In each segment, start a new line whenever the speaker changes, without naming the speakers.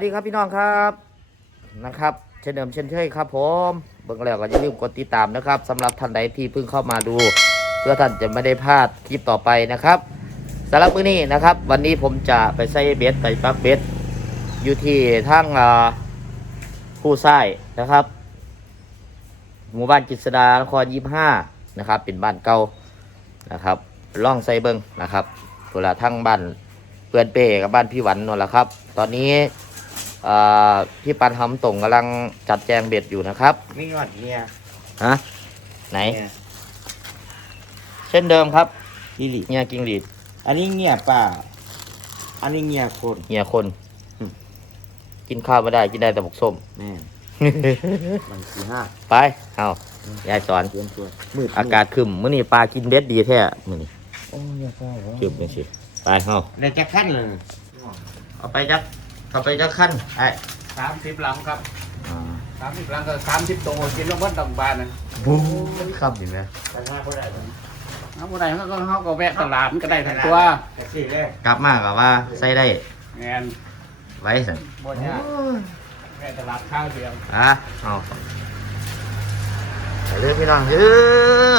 สวัสดีครับพี่น้องครับนะครับ เช่นเดิมเช่นเคยครับ ผมเบิ่งแล้วก็อย่าลืมกดติดตามนะครับสำหรับท่านใดที่เพิ่งเข้ามาดู เพื่อท่านจะไม่ได้พลาดคลิปต่อไปนะครับสำหรับมื้อนี้นะครับ วันนี้ผมจะไปใส่เบ็ดไปปักเบ็ดอยู่ที่ทางอ่าผู้ไส้นะครับ หมู่บ้านกิษดานครยี่ห้านะครับ เป็นบ้านเก่านะครับล่องไซเบิงนะครับเวลาทั้งบ้านเพื่อนเป้กับบ้านพี่หวันนั่นแหละครับ ตอนนี้ พี่ปันทำตรงกำลังจัดแจงเบ็ดอยู่นะครับ
มีหอดเนี่ย
ฮะไหน
เนี่ย
เช่นเดิมครับ
นี่หลี
เฮียกิงหลีด
อันนี้เงียป่า อันนี้เงียคน
เฮียคน กินข้าวไม่ได้กินได้แต่บกส้ม
แม่มันสี่ห้า
ไปเอายายสอน
เตรียมตัวมืด
อากาศครึมมื้อนี้ปลากินเบ็ดดีแท้มื้อนี้
โอ้ยอย่าเฝ้า
ครึมจังซี่ไปเฮา
ในจะขั้นเลย
เอาไปจัก เอาไปจักขั้นไอ้
สามสิบหลังครับ
อ่า
สามสิบหลังก็สามสิบตัวกินแล้วมันต้องบานนะ
บูครับเห็นไหม
แต่หน้าก็ได้ผม
เอาผู้ใดเขาก็เขาก็แวะตลาดมันก็ได้ทั้งตัว
แต่สี่เลย
กลับมากับว่าใส่ได้
แงน
ไว้สิ
บ่ยากแวะตลาดข้าวเดียว
อะเอาไปเรื่อยพี่น้องเด้อ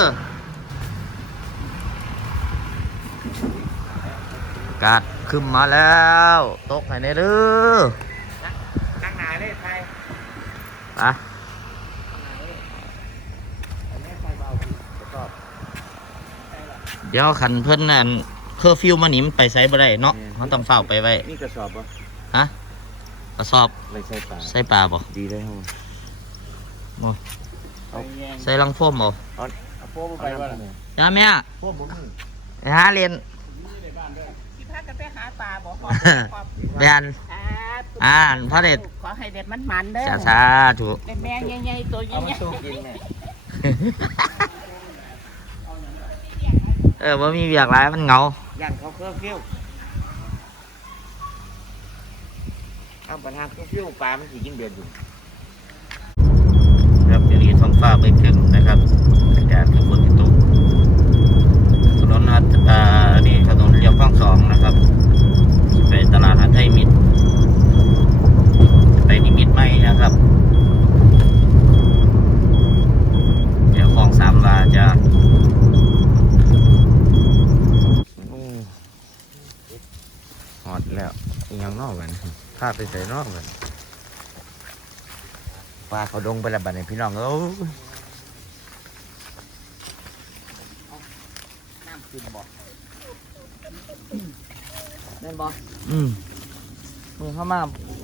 อากาศ ขึ้นมาแล้ว ตกให้ในเด้อ
นั่งหนาเลยไทย
ไปเดี๋ยวขันเพิ่นนั่นเคอร์ฟิวมาหนิมนไปไซบ่ได้เนาะเขาต้องเฝ้าไปไว้
นี่กระสอบปะ
ฮะกระสอบ
ไม่ใช่ปลา
ใส่ปลาบ่
ดีเลยฮะ
เอาแงน
ใส่ลังโฟมบ่
เอาโป้ไปว่าล่ะ
จ้าแม่
พวกผม
ไปหาเรียน
สิพา กันไปหาปลาบ่ขอขอบ
แบนอ่านพระเดช
ขอให้เด็ดมันมันๆเด้อ
สาสาถูก
เป็นแมงใหญ่ๆตัวให
เอามา
ญ่
สู้กินแม่
เออว่ามีเวียกหลายมันเหงา
ย่างเขาเครื่องฟิวเอาปัญหาเครื่องฟิวปลามันสิกินเดือดอยู่
ครับเดี๋ยวนี้ท้องฟ้าไม่ถึงนะครับอากาศคือฝนที่ตกถนนนัดอ่านี่ถนนเรียบ คลองสองนะครับไปตลาดหัดไทยมิตรไปนิมิตรใหม่นะครับเดี๋ยวคลองสามวาจะ
หอดแล้วยังนอกกันพาไปใส่นอกกันปลาเขาดงไปแล้วบัดนี้พี่น้องเอ้ย
น้ำขึ้นบ่ แม่นบ่
อืม
มือเข้ามา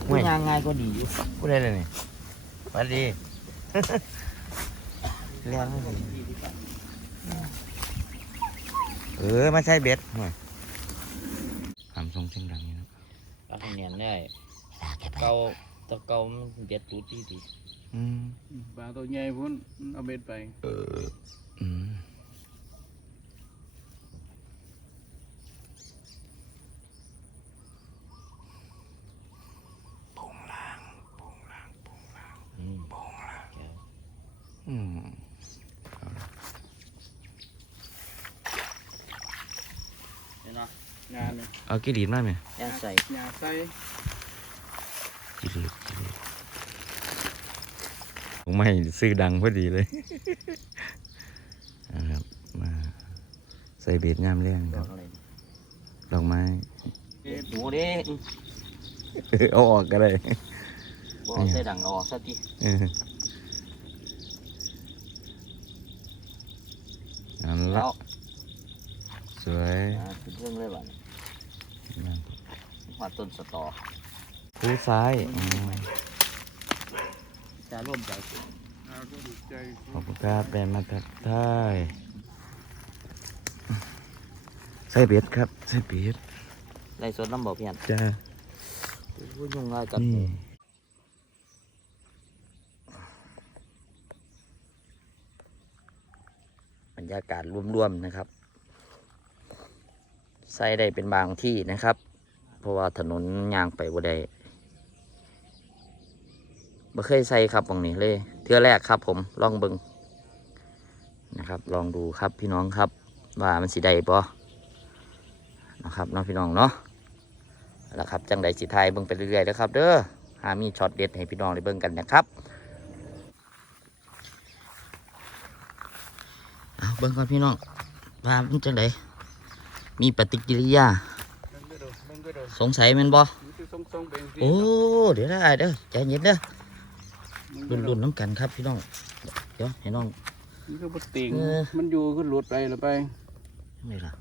เว้ย
งานง่ายก็ดีอยู่
พูดได้เลยนี่สวัสดีเรียนให้ดีเออมาใช่เบ็ดหน่อยทำทรงเสียงดังนี่นะ
ปลาเนียนได้เกาตะเกามันเบียดตูดดีดี
อืม
ปลาตัวใหญ่พุ่นเอาเบ็ดไป
เอออืมอืม
เนาะ
งานนี่
เอากี่ดีดมาไหม
ย่างใส่
ยาใส่
กี่ดีดกี่ดีดผมไม่ซื้อดังพอดีเลยนะครับมาใส่เบ็ดย่ามเลี้ยง
ด
ค
อ
รั
ก
บ
อะไร
ดอกไม้
หมูเด้
เอาออกก็ได้
บ่ใส่ดังเอาออกซะที
เออนั่นละ
แล้ว
สวย
อ่าขึ้นเครื่องเลยบัดนี้ มาต้นสตอ
คู่ซ้ายอ๋อ
จะร่วมใจ
เอาก็ดีใจ
ขอบคุณครับได้มาทักทายใส่เบ็ดครับใส่เบ็ด
ไล่สดน้ำบ่เพียน
จ้า
พูดยุ่งง่ายกัน
นี่
บรรยากาศรวมๆนะครับ ใส่ได้เป็นบางที่นะครับ เพราะว่าถนนยางไปบ่ได้บ่เคยใส่ครับตรงนี้เลยเทื่อแรกครับ ผมลองเบิงนะครับ ลองดูครับพี่น้องครับ ว่ามันสิได้บ่นะครับน้องพี่น้องเนาะแล้วครับจังใดสิไทยเบิ่งไปเรื่อยๆนะครับ เด้อหามีช็อตเด็ดให้พี่น้องได้เบิ่งกันนะครับเอาเบิ่งก่อนพี่น้องว่ามันจังใด มีปฏิกิริยา
มึงก็ดูมึงก็ดู
สงสัยแมันบ่
มึงคือทรงๆเป็นสิ
โอ้เดี๋ยวได้เด้อใจเย็นเด้อ
มึงก็
รุ่นๆน้ำกันครับพี่น้อง เดี๋ยวให้น้อง
มึงก็บ่ติง
เออ
มันอยู่ก็หลุดไปแล้วไป
นี่ล่ะ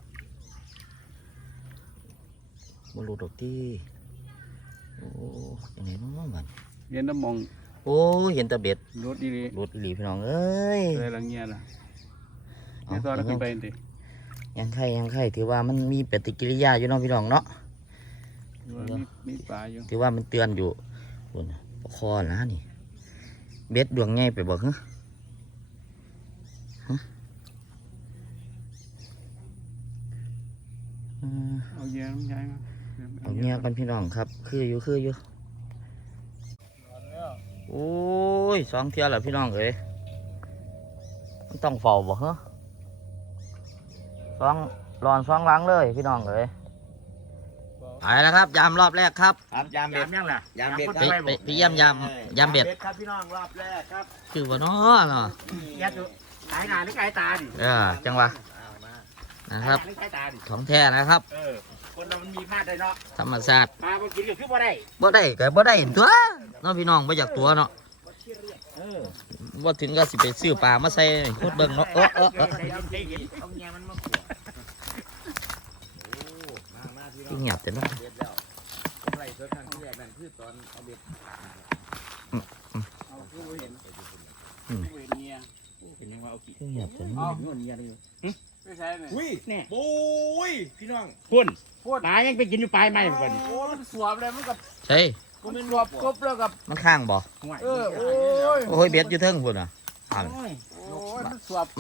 บ่รู้ดอกที่โอ้ยังไงน้องบัด
เห็นน้ำมอง
โอ้เห็นแตะเบ็ด
รถดี
รถอีหลีพี่น้องเอ้ย
ๆเลยหลังเงี้ยล่ะ
เอา
เนี่ยตอนเราขึ้นไปสิ
ยังไข่ยังไข่ถือว่ามันมีปฏิกิริยาอยู่เน้องพี่น้องเนาะ
มีมีปลาอยู่
ถือว่ามันเตือนอยู่คุณประคอนะนี่ เบ็ดดวงใหญ่ไปบอกฮะฮะเออ
เอาเงี้ยน้ำย้ายมา
เอาเงียกันพี่น้องครับ คืออยู่คืออยู่โอ้ยสองเที่ยวแล้วพี่น้องเอ้ยมันต้องเฝ้าบ่ฮะ สองรอนสองหลังเลยพี่น้องเอ้ยไปแล้วครับ ยามรอบแรกครับ
ครับยามเบ็ด
ยังล่ะ
ยามเบ็ด
ไปไปไปเยี่ยมยามยามเบ็ด
ครับพี่น้องรอบแรกครับ
คือว่าน้อเนาะ
ยัดดูสายหนาหรือสายตาดิ
เออจังหวะนะครับ
หรือสายตาดิ
ของแท้นะครับ
เออคนเรามันมีพลาดได้เนาะ
ธรรมชาติ
ปลาบ่กินก็คือบ่ได้
บ่ได้ก็บ่ได้ตัวเน้องพี่น้องบ่อยากตัวเนาะ
เออ
บ่ถึงก็สิไปซื้อปลามาใส่โคตรเบิ่งเนาะเออเออ คือเงียบแต่เนาะ
เบ็ดแล้วผมไล่สดครั้งที่แรกนั่นคือตอนเอาเบ็ด
เอาคือบ่เห็น
อืม
บ่เห็นเงี้ย
เป็นยังว่าเอากี่
คือเงียบแต่
เอา
เนาะ
นเงียเลย
ไม่ใช่เลย
อุ้ย
เนี่ย
โอ้ยพี่น้อง
พุ่นปลายังไปกินอยู่ปลายไม้พิ่น
โอ้มันสวมเลยมันกับ
ใช่
มันสวมกบแล้วกับ
มันข้างบ่
เออโอ้ย
โอ้ยเบ็ดอยู่เทิงพุ่นอะอ่า
โอ้ย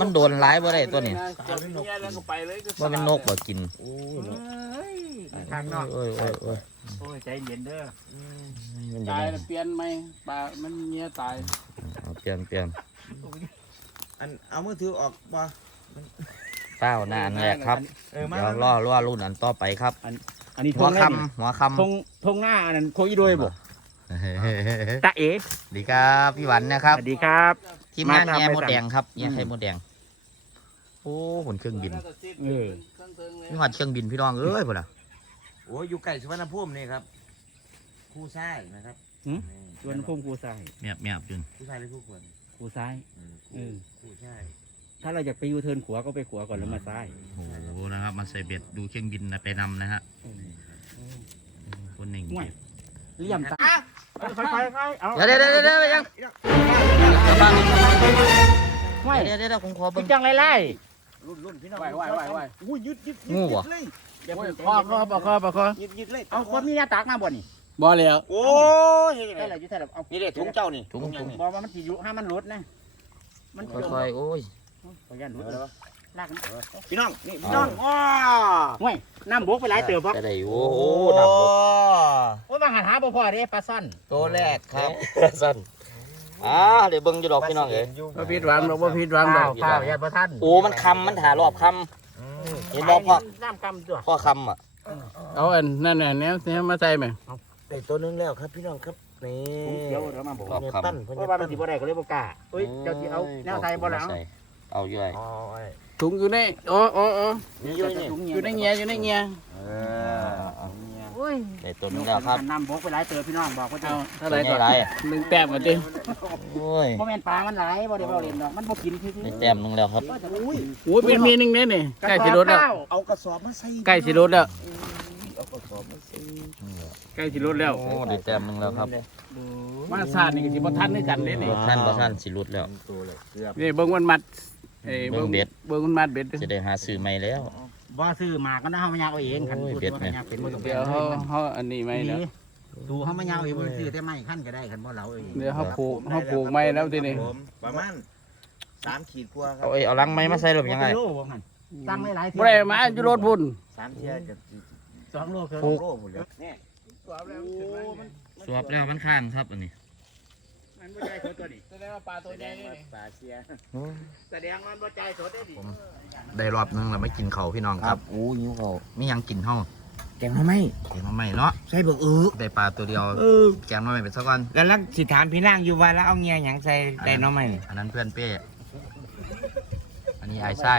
มัน
โดนหลายบ่ได้ตัวนี้
จับเป็
นนกบ่กิน
โอ้
ย
ทางนอก
โอ้ยโอ้ยโอ้ย
โอ้ยใจเย็นเด้อ
มันจะ
ตาย
ได้
แล้วเปลี่ยนไหมปลามันเงี้ยตาย
เอาเปลี่ยนเปลี่ยน
อันเอามือถือออกบ่
เป้าหน้าอันแรกครับ
เออมา
เดี๋ยวรอรอรุ่นอันต่อไปครับ
อันนี้ท
หัว
ง
คำหัวคำ
ทงทงหน้าอันนั้นโคอีโดยบ่
เฮ้ย
ตาเอ๋
ดีครับพี่หวันนะค
ส
รับ
วัสดีครับ
ทีมงาน
มาตาม
แง่
ไป
มด
สั่ง
แดงครับแง่ไข่มดแดง โอ้ผลเครื่องบิน
เออ
มีหอดเครื่องบินพี่น้องเอ้ยพุ่นอะ
โอ้ยอยู่ใกล้สุวรรณภูมินี่ครับคู่ชายนะครับ
หืม
นี่
ชวนพุ่มครูทราย
เมียบเมียบจน
คู่ชายหรือคู่ควร
ครูซ้าย
อืม
เอ
คู่
อ
คู่ชาย
ถ้าเราอยากไปยูเทิร์นขวาก็ไปขวาก่อนแล้วมาซ้าย
โอ้โหนะครับ มาใส่เบ็ดดูเครื่องบินนะไปนำนะฮะคนหนึ่ง
ห่วยเลี่ยมตาค่อยๆค่อยๆเอา
เดี๋ยวเดี๋ยวเดี๋ยวเดี๋ยวยัง
ห่วย
เดี๋ยวเดี๋ยวเดี๋ยวผมขอ
จริ
เบิ่
ง
ง
จังไรไล่
รุ่นรุ่นพี่น้อง
ไหวไหวไหวไหว
อุ้ยยึดยึด
งูบ่
ยึดเลย
เดี๋ยว
โอ้ย
ผม
คอคอปะคอปะคอ
ยึดยึดเลย
เอาคนมีหน้าตากมาบ่นี่
บ่แล้ว
โอ้ย
ได้เลยยุ่งแต่เอา
นี่เลยถุงเจ้านี่
ถุงถุง
บอกว่ามันสิยุห้ามันหลุดนะมัน
ค่อยๆโอ้ย
ขออนุญาตหลุดลากมัน
พี่น้องนี่พี่น้องว้า
ห่วยน้ำบกไปหลายเติบบ่
จะได้อยู่
โอ้
โอ้โหดับบ่
โอ้ยบางหันหาบ่พอเด้ปลาซ่อน
ตัวแรกครับ
สั้นอ่าเดี๋ยวเบิ่งอยู่ดอกพี่น้องเอ้ย
บ่ผิดหวังดอกบ่ผิดหวังดอก
เปล่าอย่าประทัน
โอ้มันคำมันถารอบคำ เห็นบ่พ่อ
น้ำกำตัว
พ่อคำอะ
เอาอันนั่นน่ะแนวแนวมาใส่ไหม
ได้ตัวหนึงแล้วครับพี่น้องครับนี่
เดี๋ยวเดี๋ยวมาบอก
รอบ
เนี่ย
คำ
ปั้นเพิ่น
เพราะ
จะ
ว่ามั
ปั้
น
น
สิบ่ได้ก็เลยบ่กล้าเอ้ยเจ้าสิเอาแนวไทยบ่แล้ว
ใส่เอาอยู่ไอ้
อ๋อไอ้
ถุงอยู่ในโอ้โอ้โอ้
นี่อยู่นี่
อยู่ในเงี้ยอยู่ในเงี้ย
เออ
โอ้ย
ได้ตัวนึงแล้วครับ
น้ำบกไปหลายเติบพี่น้องบอกว่าจะ
เอาเท่าไหร่
ตัว
ก่อน
ใหญ่
หนึ่งแต้มกันดิ
โอ้ย
บ่แม่นปลามันหลายบ่ได้บ่เล่นดอกมันบ่กินซื่อ
ได้แต้มนึงแล้วครับ
อุ้ย
โอ้ยเป็นมีหนึ่งเนี่ยนี่ใกล้สิรถแล้ว
เอากระสอบมาใส่
ใกล้สิรถแล้ว
เอากระสอบมาใส่
ใกล้สิรถแล้ว
โอ้ได้แต้มนึงแล้วครับ
มาซาดนี่ก็สิบ่ทันด้วยกันเลยนี่
ท่านบ่ท่านสิรุดแล้ว
ตัวเลยเกือบ
นี่เบิ่งมันมัดเอ้ย
เบิ่งเบ็ด
เบิ่งมันมัดเบ็ด
จะได้หาซื้อใหม่แล้ว
บ่ซื้อมาก็นะเฮามายาวเอาเองคัน
โอ้ย
พูด
เบ็ด
ว่า
เนี่ย
ยาวเป็นบ่ต้อง
เดี๋ยวเขาเขาอันนี้ไหมเนาะ
ดูเฮามายาวเองบ่ซื้อแต่ไม้คั่นก็ได้คันบ่เหลาเอง
เดี๋ยวเขาปลูกเขาปลูกไม้แล้วทีนี้
ผมประมาณสามขีดกว่าครั
เอาไอ้เอาลังไม้มาใส่หรือยังไง
โลบ่หั่นตั้งหลายๆ
บ่ได้มาอยู่รถพุ่น
สามเทียจะ
สองโลคือ
โลหมดเลยเนี่ย
สวบแล้วมันข้างครับอันนี้
มัน บ่ใจสดตัวนี้
แสดงว่าปลาตัวใหญ่นี่
ปลาเชีย
แสดงว่ามันบ่ใจสดได้ดิ
ได้รอบนึงแล้วไม่กินเขาวพี่น้องครับ
โอ้ยหิวเขา
ไม่ยังกินห้อง
แกงมาไหม
เห็นมาใหม่เนาะ
ใส่เบิกอือ
ได้ปลาตัวเดียว
เออ
แกงมาใหม่เป็นสักวัน
แล้วลักสิถามพี่นางอยู่ว่าแล้วเอาเงียหยังใส่ได้หน้อไหมนี่
อันนั้นเพื่อนเป้ อันนี้ไอ้ไส้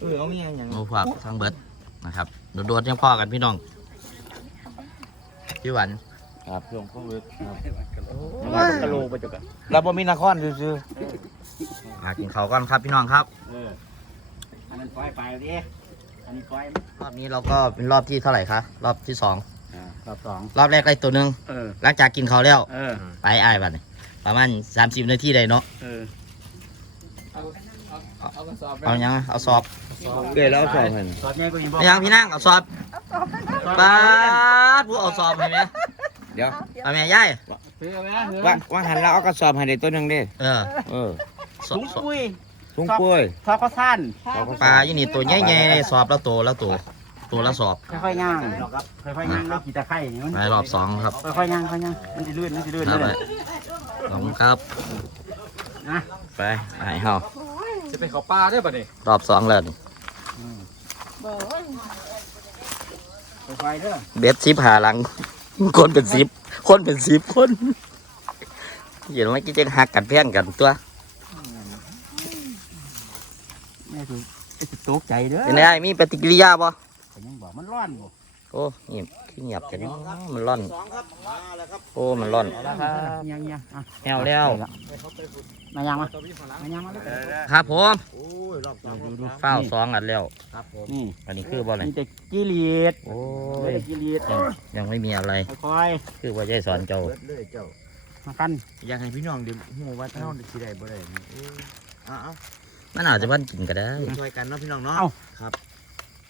เออเอาเงียหยัง
โอ้ฝากทั้งเบิดนะครับโดดๆยังพ่อกันพี่น้องพี่หวัน
ครับลงโควิดครับ
กะโหลกไปจุกอะ
เราบ่มีนครซื่อ
มากินข้าวก่อนครับพี่น้องครับ
เอออันนั้นก้อยไปดิอันนี้ก้อย
รอบนี้เราก็เป็นรอบที่เท่าไหร่คะรอบที่สอง
รอบสอง
รอบแรกได้ตัวหนึ่ง
เออ
หลังจากกินเขาวแล้ว
เออ
ไปอ้ายบัดนี้ประมาณ30 นาทีได้เนาะ
เออเอาเอาเอากระสอบไป
เอายังเอาสอบ
ๆเกยแล้วสอบให้
สอดแม่ก็มีบ่
เอายังพี่นั่งเอาสอบปาดผู้เอาสอบให้ไหม
เดี๋ยว
เอาแม่ย่าย
เฮ้ยเอาไปนะเฮ้ย
ว่าว่าหันเราเอากระสอบให้ได้ตัวหนึงเด้
เออ
เออ
สอบ
ถุง
สอบ
ปุ้ย
ถุงปุ้ย
ทอข้าวสั้น
ปลายี่นี่ตัวใหญ่ๆเลยสอบแล้วตัวแล้วตัวตัวละสอบ
ค่อยๆย่างค่อยๆย่างแล้วกี่ตะไคร้นี่มัน
ไปรอบสองครับ
ค่อยๆย่างค่อยๆย่างมันจะลื่นมันจะลื่น
ครับ
เล
ไป
ย
ขอบคุณครับ
นะ
ไปไอ้เฮา
จะไปเขาปลาได้ป่ะนี่
รอบสองแล้วนี่
ค่อยๆเด้อ
เบ็ดสิบหาหลัง คนเป็นสิบคนเป็นสิบคนเห็นไหมกี่เจ๊หักกันแพงกันตัว
แม่ถูกตกใจเด้อ
เป็นไงมีปฏิกิริยาบ่
ผมยังบอกมันร้อนบ่
โอ้เงียบขี้เงียบกันนี่มันร่อนโอ้ มันร่อน
ยังยังอะ
แนวแล้ว
มายังมามายังมาเลย
ครับผม
โอ้ยรอบสองดูดู
เฝ้าวสองอันแล้ว
ครับผมนี่
อันนี้คือบ่อะไร
มีแต่กิเลส
โอ้
เฮ้
ย
ยกิเลส
ยังยังไม่มีอะไร
ค่อย
คือว่าใจสอนเจ้า
ๆมากัน
อยากให้พี่น้องเดี๋ยวฮู้ว่าเฮาสิได้บ่ได้นี่เออเอะ
มันอาจจะพันกินก็ได้
ช่วยกันเนาะพี่น้องเนาะ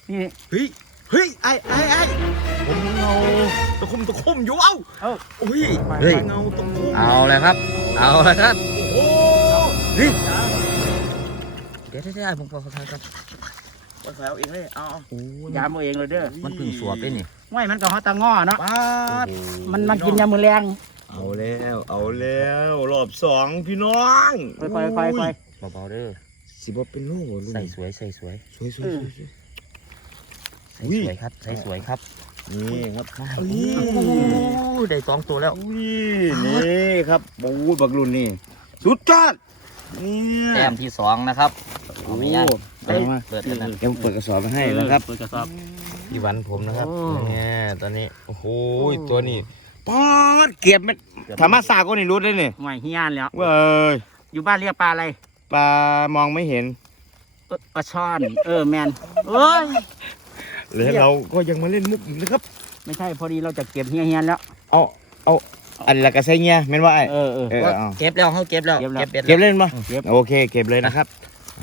นี่
เฮ้ย เฮ้ยไอ้ไอ้ไอ้ผมเงาตะคุ่มตะคุ่มอยู่เอ้า
เอ้า
โอ้ย
เฮ้ย
เงาตะคุ่ม
เอาเลยครับ เอาเลยครับ
โอ้เฮ้ย
เดี๋ยวเดี๋ยวเดี๋ยวผมขอทายกัน
ว่าแถวเองเลยเอาเอา
โอ้ย
ยามเอาเองเลยเด้อ
มันเพึ่งสวบได้นี่
ไม่มันก็ฮอตตะง้อเนาะ
ปาด
มันมันกินยามมือแรง
เอาแล้ว เอาแล้วรอบสองพี่น้อง
ค่อยๆค่อยๆค่อย
เบาๆเด้อ
สิบ่เป็นลูกบ่ลูก
ใส่สวยใส่สวย
สวยสวยสวยสวย
ใส่สวยครับใส่สวยครับ
นี่ครับ
โอ้ยได้สองตัวแล้ว
อุ้ยนี่ครับโอ้ยบักรุ่นนี่สุดยอดเนี่ย
แต้มที่สองนะครับเอาไม่ยาก
เปิดมา
เปิดกันนะ
เดี๋ยวผมเปิดกระสอบมาให้นะครับ
เปิดกระสอบ
พี่วันผมนะครับ
โอ้
เนี่ยตอนนี้โอ้โหตัวนี้ป๊อดเก็บมันธรรมศาสตร์ก็นี่รู้ได้เนี่ย
ห่วยเฮียนแล้ว
เว้ย
อยู่บ้านเรียกปลาอะไร
ปลามองไม่เห็น
เอ้อปลาช่อน เออแมนเอ้ย
แล้วเราก็ยังมาเล่นมุกอีกนะครับ
ไม่ใช่พอดีเราจะเก็บเฮียเฮียนแล้ว
เอาเอาอันละกระใส่เงี้ยแม่นว่าไอ้
เออเออ
เออเอา
เก็บแล้วเขาเก็บแล้ว
เก็บแล้ว
เก็บ
เก็
เบ็ด
บ
แล้ว
เล่นมา
เก็บ
โอเค เก็บเลยนะครับ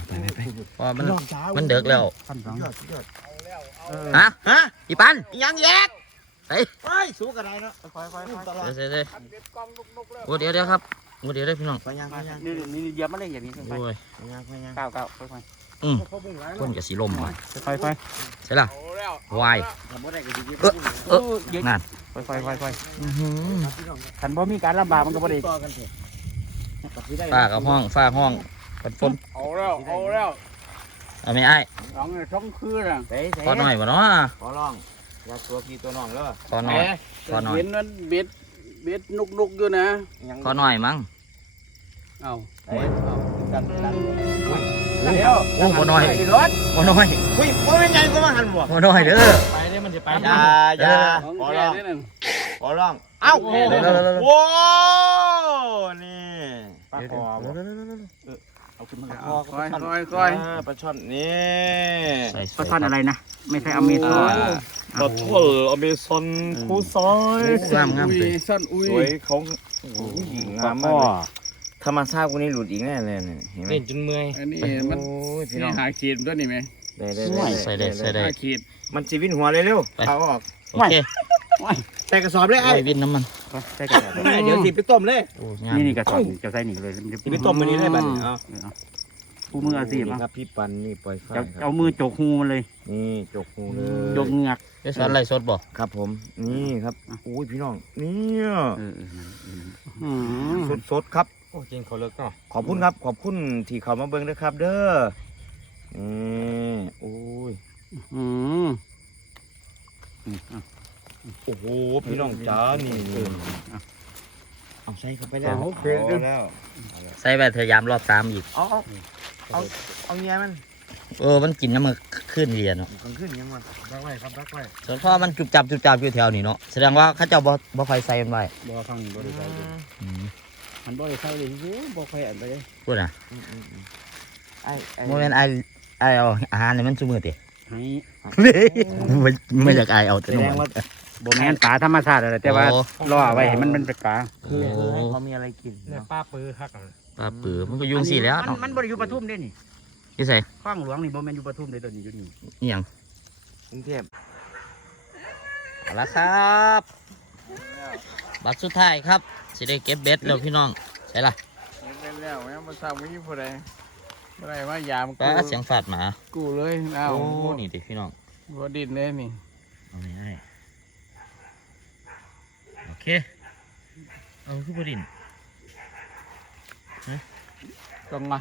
ไปไปไป
เพราะมันมันเดือกแล้ว
ขั้นสองเออ
ฮะ
ฮะ
อีปัน
ยังแยก
เฮ้ย
ไปสู้กันได้เนาะค่อยๆตลอด
เดี๋ยวเดี๋ยวเดี๋ยวโอ้เดี๋ยวเดี๋ยวครับโอ้เดี๋ยวเดี๋ยวพี่น้อง
ไปยังไปยัง
นี่นี่เหยียบมาเลยอย่างนี้ค่อย
โอ้ย
ไปยังไปยัง
ๆก้าวก้าวค่อย
อืมก้นกับสีลมว่ะ
ๆค่อยๆค่อย
ใช่ล่ะวาย
ทำบ่ได้ก็สิเก็บ
เออ
ๆเออเย็น
นั่น
ค่อยๆค่อย
อื้อหือ
ๆคันบ่มีการลำบากมันก็บ่ได้
ต่อกันเถอะ
ฝ้ากับห้องฝ้าห้องฝนฝน
เอาแล้วเอาแล้ว
เอาไม่ไอ้าย
สองเนี่ยท้องคืนอะ
เฮ้ย
ขอหน่อยบ่เนาะ
ขอร้องอย่าตัวพี่ตัวน้องเด้อ
ขอหน่อยขอหน่อย
เห็นมันเบ็ดเบ็ดนุกนุกๆอยู่นะ
ยัง
ขอหน่อยมั้ง
เอา
เฮ้ยเอาดันดัน
เดี๋ยว
โอ้บ่หน่อยบ่หน่อย
อุ้ยบ่เป็นไงก็มาหันบ่
บ่หน่อยเด้อ
ไปได้มันจะไป
อย่าอย่า
ของ
ขอ
แก
ร้อง
นี่นั่น
ขอร้องเอ้า
เดี๋ยว
เดี๋ยวเดี๋ยวเดี๋ยว
โว้นี่
ปลาคอบ่เอาขึ้นมา
ค่อยค่อยค่อยา
ปลาช่อนนี่
ใส่ส
ปลา
วย
ช่อนอะไรนะไม่ใช่อเมซอน
ปลาช่อนอเมซอนคูซอย
งามงาม
อุ้
เลย
ยสั้นอุ้ย
สวยเขาโอ้โห
ปลางา
ม
ค
มาก
อ
เลยธรรมชาติกูนี่หลุดอีกแน่เลยเนี่ยเห็นไหม
เล่นจนเมื่อย
อันนี้มัน
โอ้ยพี่
นี่
น้อง
หาขีดด้วยนี่ไหม
ได้ได้
ใส่ได้ใส่ได้
หาขีด
มันชีวิตหัวเลยเร็ว
ไป
เอาออก
โอเค
ใส่กระสอบเลยไอ้
ไอ้วินน้ำมัน
ใช่กระสอบ
เดี๋ยวสิไปต้มเลย
โอ้งาม
นี่นี่กระสอบจะใส่หนีเลย
สิไปต้มมันนี้เลยบัดนี้เอา
ผู้มืออาชีพ
นี่
อะ
ครับพี่ปันนี่ปล่อยไฟ
จะ
ครั
เอามือจกหูมันเลย
นี่จกหูเลย
จกเหงือก
ได้สอนอะไรสดบ่
ครับผม นี่ครับโอ้ยพี่น้องนี่
เออเออ
สดสดๆครับ
โอ้จริงเขาเลิกเนาะ
ขอบคุณครับ ขอบคุณที่เขามาเบิ่งด้วยครับ เด้อนี่โอ้ย
อืมอืมอะ
โอ้โหพี่น้องจ๋านี่
เอออะ
เอาใส่เข้าไปแล้ว
โอเค
เอาแล้ว
ใส่ไปเธอยามรอบสามอีก
เอาเอาเอาเอาเงี้ยมัน
เออมันกินน้ำมันขึ้นเรียนเนาะ
กลางคืนยังมัน
รักไว้ครับรักไว้
ส่วนพ่อมันจุบจับจุบจับอยู่แถวนี้เนาะแสดงว่าเข้าเจ้าบ่บ่ค่อยใส่มันไว้
บ่ฟังบ่ได้ใส่เลย
อื ม
มันบ่ได้ใส่เลยอยู่บ่ค่อยอันไปเลย
พูดนะ
ไอ้ไอ้
โมเมนต์ไอไอเอาอาหารนี่มันชุ่มือติ
ให้
ไม่ไม่อยากไอเอาแต่
แส
น
ด
ม
งว่าบ่แม่นปลาธรรมชาติอะไรแต่ว่า
โอ้
ล่อไว้ให้มันเป็นปลา
คือคือให้เขามีอะไรกิน
เนี่ย
เนาะ
ป้าปื้อคักอะ
ปลาปือมันก็ยุ่งสิแล้ว
มัน
เนาะ
มันบ่ได้อยู่ปทุมเด้นี่
ยี่ใส่
คลองหลวงนี่บ่แม่นอยู่ปทุมเด้ตัวนี้อยู่นี่
นี่ยัง
กรุงเทพ
เอาละครับ บัตรสุดท้ายครับ สิได้เก็บเบ็ดแล้วพี่น้องใช่ล่ะ
เล่นแล้วแม่มาสร้างมีผู้ใดผู้ใดว่ายาม
ปลาเสียงฝาดหมา
กูเลยเอา
โอ้นี่ดิพี่น้อง
บัวดินเลยนี่
เอาไม่ได้โอเคเอาคือบดิน
ตรงมา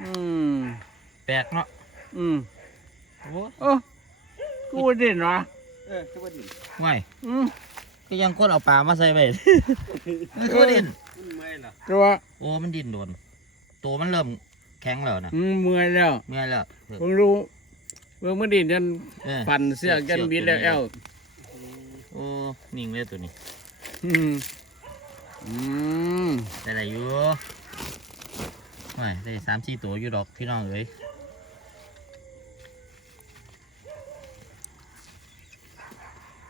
อืม
แปลกเนาะ
อืม
โอ้
โอ้กูบัวดินวะ
เออคือว่าดิ
ไม่
อืม
ก็ยังคนเอาปลามาใส่ไปคือบดิน
ไม่ล่ะ
ตัว
โอ้มันดินโดนตัวมันเริ่มแข็งแล้วนะ
อืมเมื่อยแล้ว
เมื่อยแล้ว
เพิ่งรู้เพิ่งมาดินจนปั่นเสื้อกันบิดแล้วแอล
โอ้นิ่งเลยตัวนี้
อืมอืม
ได้อะไรอยู่ไม่ได้สามสี่ตัวอยู่ดอกพี่น้องเอ้ย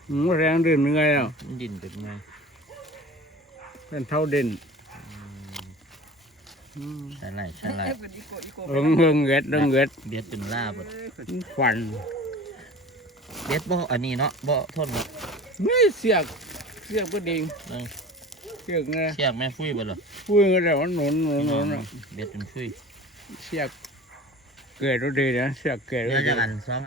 อืมแรงดื่มยังไงแล้ว
มันดินเป็นไง
เป็นเท่าเด่นอืม
ใช่ไรใช่ไร
เอิงเอิงเง็ดเอิงเง็ด
เบียดจนล่าบด
ควัน
เบียดบ่อันนี้เนาะบ่ทนบ่
นี่เสียกเสียกก็ดิ่ง
เออ
เสียกไง
เชือกแม่ฟุ้ยบ่เหรอ
พูดกันแล้วว่าหนุนหนุนหนุนอะ
เบียดจนฟุ้ย
เสียกเกิดรถดีนะเสียกเกิดร
เดี๋